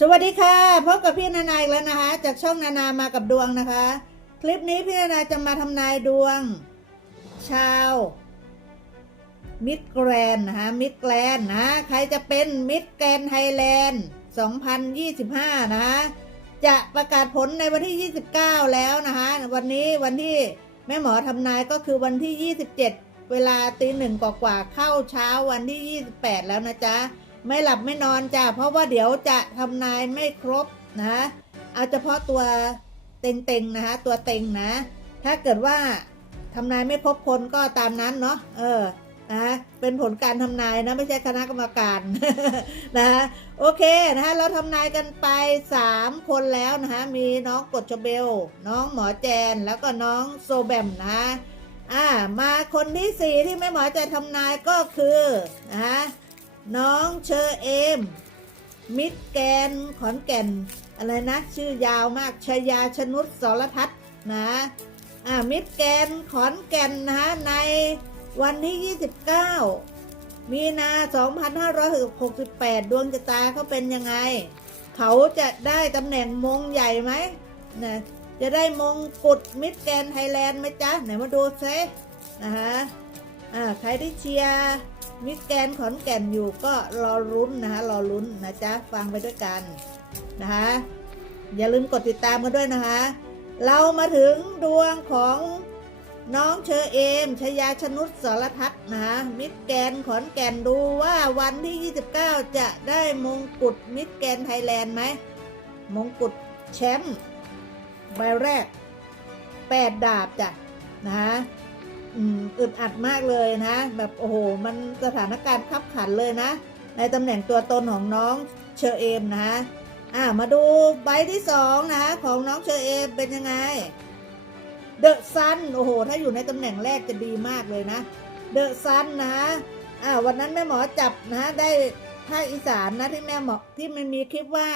สวัสดีค่ะพบกับพี่นานาอีกแล้วนะคะ จากช่องนานามากับดวงนะคะ คลิปนี้พี่นานาจะมาทำนายดวง ชาว มิดแกรนนะคะมิดแกรนนะใครจะเป็นมิดแกรนไทยแลนด์ 2025 นะคะจะประกาศผลในวันที่ 29 แล้วนะคะวันนี้วันที่แม่หมอทำนายก็คือวันที่ 27 เวลาตีหนึ่งกว่าๆเข้าเช้าวันที่ 28 แล้วนะจ๊ะ ไม่หลับไม่นอนจ้ะเพราะว่าเดี๋ยวจะทำนายไม่ครบนะเอาเฉพาะตัวเต็งๆนะคะตัวเต็งนะ ถ้าเกิดว่าทำนายไม่ครบคนก็ตามนั้นเนาะเออนะเป็นผลการทำนายนะไม่ใช่คณะกรรมการนะโอเคนะคะเราทำนายกันไป 3 คนแล้วนะคะมีน้องกดชเบล น้องหมอแจนแล้วก็น้องโซแบมนะอ่ามาคนที่สี่ที่แม่หมอจะทำนายก็คือนะะ น้องเชอเอม มิดแกนขอนแก่น อะไรนะ ชื่อยาวมากชยาชนุษสรทัศนะอ่ามิดแกนขอนแก่นนะในวันที่ 29 มีนา 2568 ดวงชะตาเขาเป็นยังไง เขาจะได้ตำแหน่งมงใหญ่ไหมนะจะได้มงกุฎมิดแกนไทยแลนด์ไหมจ๊ะ ไหนมาดูเซนะฮะอ่าใครที่เชียร์ มิสแกนขอนแก่นอยู่ก็รอรุ้นนะคะรอลุ้นนะจ๊ะฟังไปด้วยกันนะคะอย่าลืมกดติดตามกันด้วยนะคะ เรามาถึงดวงของน้องเชอเอมชยาชนุษสรทัศน์นะคะมิสแกนขอนแก่นดูว่าวันที่ 29 จะได้มงกุฎมิสแกนไทยแลนด์ไหมมงกุฎแชมป์ใบแรก 8 ดาบจ้ะนะคะ อึดอัดมากเลยนะ แบบโอ้โห มันสถานการณ์ขับขันเลยนะ ในตำแหน่งตัวตนของน้องเชอเอมนะอ่ามาดูใบที่สองนะของน้องเชอเอมเป็นยังไงเดอะซันโอ้โห ถ้าอยู่ในตำแหน่งแรกจะดีมากเลยนะเดอะซันนะอ่าวันนั้นแม่หมอจับนะได้ภาคอีสานนะที่แม่หมอที่มันมีคลิปว่า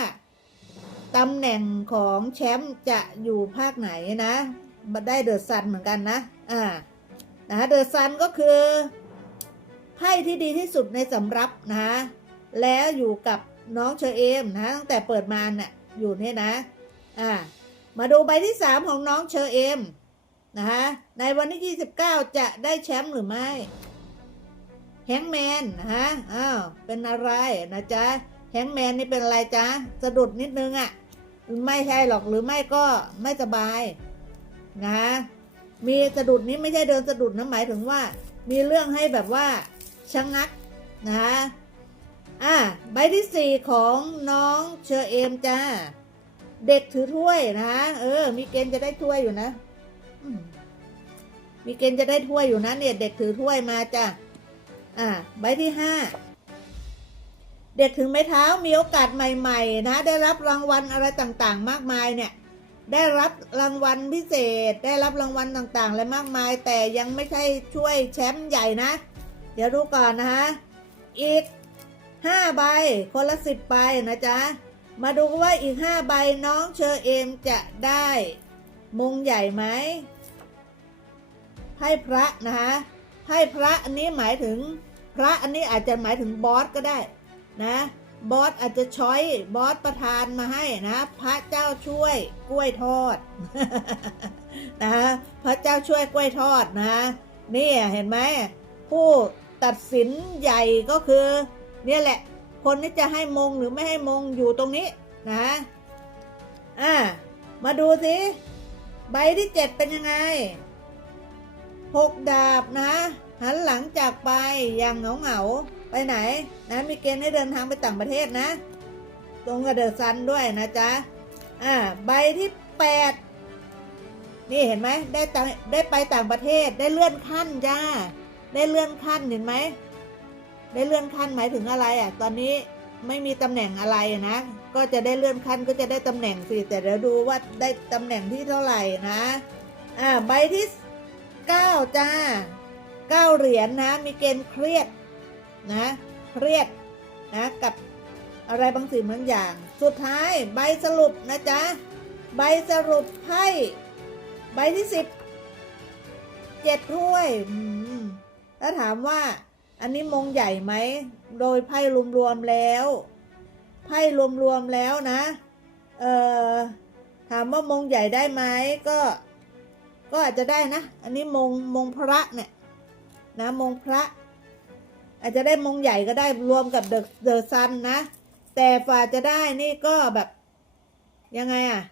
ตำแหน่งของแชมป์จะอยู่ภาคไหนนะได้เดอะซันเหมือนกันนะอ่า นะเดอะซันก็คือไพ่ที่ดีที่สุดในสำรับนะแล้วอยู่กับน้องเชอเอมนะตั้งแต่เปิดมาเนี่ยอยู่เนี่ยนะอ่ามาดูใบที่3ของน้องเชอเอมนะคะในวันที่ 29 จะได้แชมป์หรือไม่แฮงแมนนะฮะอ้าวเป็นอะไรนะจ๊ะแฮงแมนนี่เป็นอะไรจ๊ะสะดุดนิดนึงอะ่ะไม่ใช่หรอกหรือไม่ก็ไม่สบายนะ มีสะดุดนี้ไม่ใช่เดินสะดุดนะหมายถึงว่า มีเรื่องให้แบบว่าชะงักนะคะอะใบที่สี่ของน้องเชอเอมจ้า เด็กถือถ้วยนะคะเออ มีเกณฑ์จะได้ถ้วยอยู่นะมีเกณฑ์จะได้ถ้วยอยู่นะเนี่ย เด็กถือถ้วยมาจ้ะอะใบที่ห้าเด็กถึงไม้เท้ามีโอกาสใหม่ ๆ นะ ได้รับรางวัลอะไรต่างๆ มากมายเนี่ย ได้รับรางวัลพิเศษ ได้รับรางวัลต่างๆ และมากมาย แต่ยังไม่ใช่ช่วยแชมป์ใหญ่นะ เดี๋ยวดูก่อนนะฮะอีก 5 ใบ คนละ 10 ใบนะจ๊ะ มาดูว่าอีก 5 ใบน้องเชอเอมจะได้มงใหญ่ไหมไพ่พระนะคะไพ่พระอันนี้หมายถึงพระอันนี้อาจจะหมายถึงบอสก็ได้นะ บอสอาจจะช้อยบอสประทานมาให้นะ พระเจ้าช่วยกล้วยทอดนะพระเจ้าช่วยกล้วยทอดนะนี่เห็นไหมผู้ตัดสินใหญ่ก็คือ เนี่ยแหละ คนที่จะให้มงหรือไม่ให้มงอยู่ตรงนี้นะอ่ามาดูสิใบที่เจ็ดเป็นยังไงหกดาบนะ หันหลังจากไปอย่างเหงาเหงาไปไหน นะมีเกณฑ์ให้เดินทางไปต่างประเทศนะ ตรงกับเดอะซันด้วยนะจ๊ะอ่าใบที่แปดนี่เห็นไหมได้ต่างได้ไปต่างประเทศได้เลื่อนขั้นจ้า ได้เลื่อนขั้นเห็นไหมได้เลื่อนขั้นหมายถึงอะไรอะ ตอนนี้ไม่มีตำแหน่งอะไรนะ ก็จะได้เลื่อนขั้นก็จะได้ตำแหน่งสิแต่เดี๋ยวดูว่าได้ตำแหน่งที่เท่าไหร่นะ อ่าใบที่เก้าจ้า เก้าเหรียญนะ มีเกณฑ์เครียดนะเครียดนะกับอะไรบางสิ่งบางอย่าง สุดท้ายใบสรุปนะจ๊ะ ใบสรุปไพ่ใบที่สิบเจ็ดถ้วยถ้าถามว่า อันนี้มงใหญ่ไหม โดยไพ่รวมๆแล้ว ไพ่รวมๆแล้วนะ เอ่อ ถามว่ามงใหญ่ได้ไหมก็ ก็อาจจะได้นะ อันนี้มงมงพระเนี่ย นะมงพระ อาจจะได้มงใหญ่ก็ได้รวมกับเดอะเดอะซันนะ แต่ฝ่าจะได้นี่ก็แบบ ยังไงอะ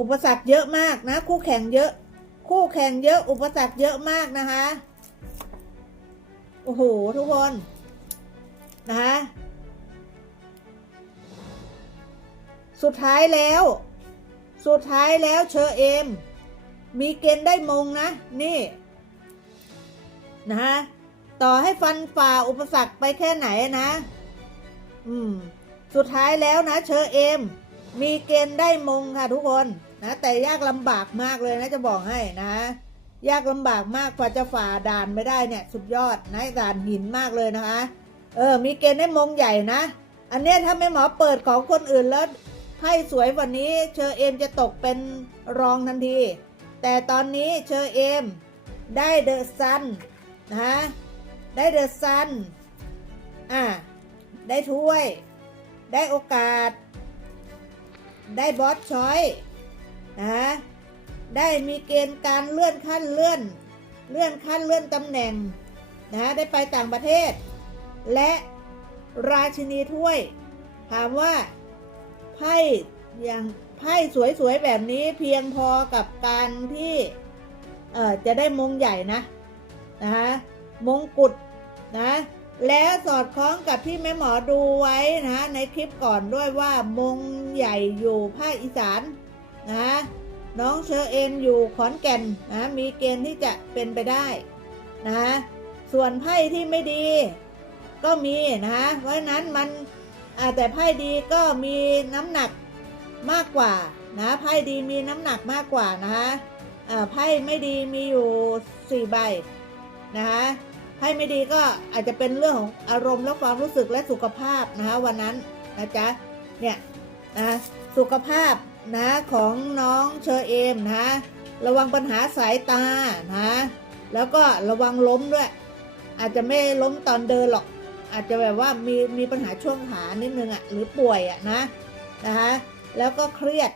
อุปสรรคเยอะมากนะ คู่แข่งเยอะ คู่แข่งเยอะ อุปสรรคเยอะมากนะคะโอ้โหทุกคนนะคะสุดท้ายแล้ว สุดท้ายแล้วเชอเอม มีเกณฑ์ได้มงนะ นี่ นะฮะต่อให้ฟันฝ่าอุปสรรคไปแค่ไหนนะ อืม สุดท้ายแล้วนะ เชอเอม มีเกณฑ์ได้มงค่ะทุกคนนะแต่ยากลำบากมากเลยนะจะบอกให้นะ ยากลำบากมากกว่าจะฝ่าด่านไม่ได้เนี่ย สุดยอดนะด่านหินมากเลยนะคะ เออ มีเกณฑ์ได้มงใหญ่นะ อันเนี้ยถ้าไม่หมอเปิดของคนอื่นแล้วไพ่สวยวันนี้เชอเอมจะตกเป็นรองทันที แต่ตอนนี้เชอเอมได้เดอะซัน นะได้เดอะซันอะได้ถ้วย ได้โอกาส ได้บอสชอยนะได้มีเกณฑ์การเลื่อนขั้นเลื่อน เลื่อนขั้นเลื่อนตำแหน่งนะได้ไปต่างประเทศ และราชินีถ้วย ถามว่าไพ่อย่างไพ่สวยๆแบบนี้เพียงพอกับการที่เอ่อจะได้มงใหญ่นะ นะคะมงกุฎนะแล้วสอดคล้องกับที่แม่หมอดูไว้นะในคลิปก่อนด้วยว่ามงใหญ่อยู่ภาคอีสานนะน้องเชอเอ็มอยู่ขอนแก่นนะมีเกณฑ์ที่จะเป็นไปได้นะส่วนไพ่ที่ไม่ดีก็มีนะคะเพราะนั้นมันแต่ไพ่ดีก็มีน้ำหนักมากกว่านะไพ่ดีมีน้ำหนักมากกว่านะคะไพ่ไม่ดีมีอยู่สี่ใบ นะคะไพ่ไม่ดีก็อาจจะเป็นเรื่องของอารมณ์และความรู้สึกและสุขภาพนะคะวันนั้นนะจ๊ะเนี่ยนะสุขภาพนะของน้องเชอเอมนะระวังปัญหาสายตานะแล้วก็ระวังล้มด้วย อาจจะไม่ล้มตอนเดินหรอก อาจจะแบบว่ามีมีปัญหาช่วงขานิดนึงอะ่ะหรือป่วยอะ่ะนะนะคะแล้วก็เครียด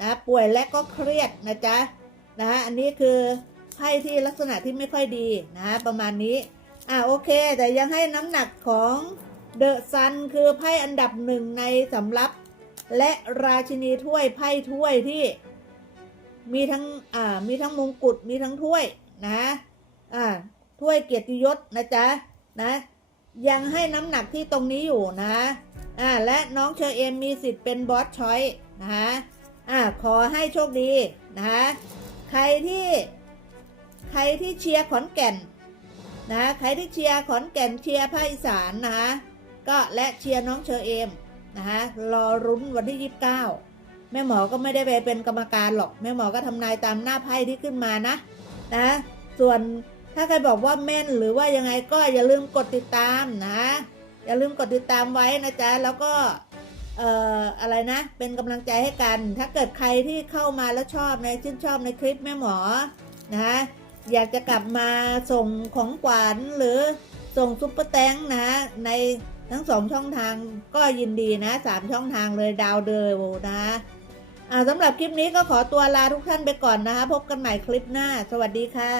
นะป่วยและก็เครียดนะจ๊ะนะอันนี้คือ ไพ่ที่ลักษณะที่ไม่ค่อยดีนะประมาณนี้ อ่าโอเค แต่ยังให้น้ำหนักของเดอะซันคือไพ่อันดับหนึ่งในสำรับ และราชินีถ้วยไพ่ถ้วยที่มีทั้งอ่ามีทั้งมงกุฎมีทั้งถ้วยนะอ่าถ้วยเกียรติยศนะจ๊ะนะยังให้น้ำหนักที่ตรงนี้อยู่นะอ่าและน้องเชอเอมมีสิทธิ์เป็นบอสชอยนะคะอ่าขอให้โชคดีนะคะใครที่ ใครที่เชียร์ขอนแก่นนะใครที่เชียร์ขอนแก่นเชียร์ภาคอีสานนะคะก็และเชียร์น้องเชอเอมนะคะรอรุ้นวันที่ 29 แม่หมอก็ไม่ได้ไปเป็นกรรมการหรอก แม่หมอก็ทำนายตามหน้าไพ่ที่ขึ้นมานะนะส่วนถ้าใครบอกว่าแม่นหรือว่ายังไงก็อย่าลืมกดติดตามนะ อย่าลืมกดติดตามไว้นะจ๊ะแล้วก็เอ่ออะไรนะ เป็นกำลังใจให้กัน ถ้าเกิดใครที่เข้ามาแล้วชอบในชื่นชอบในคลิปแม่หมอนะ อยากจะกลับมาส่งของขวัญหรือส่งซุปเปอร์แตงนะ ในทั้งสองช่องทางก็ยินดีนะสามช่องทางเลยดาวเดอร์นะสำหรับคลิปนี้ก็ขอตัวลาทุกท่านไปก่อนนะคะ พบกันใหม่คลิปหน้า สวัสดีค่ะ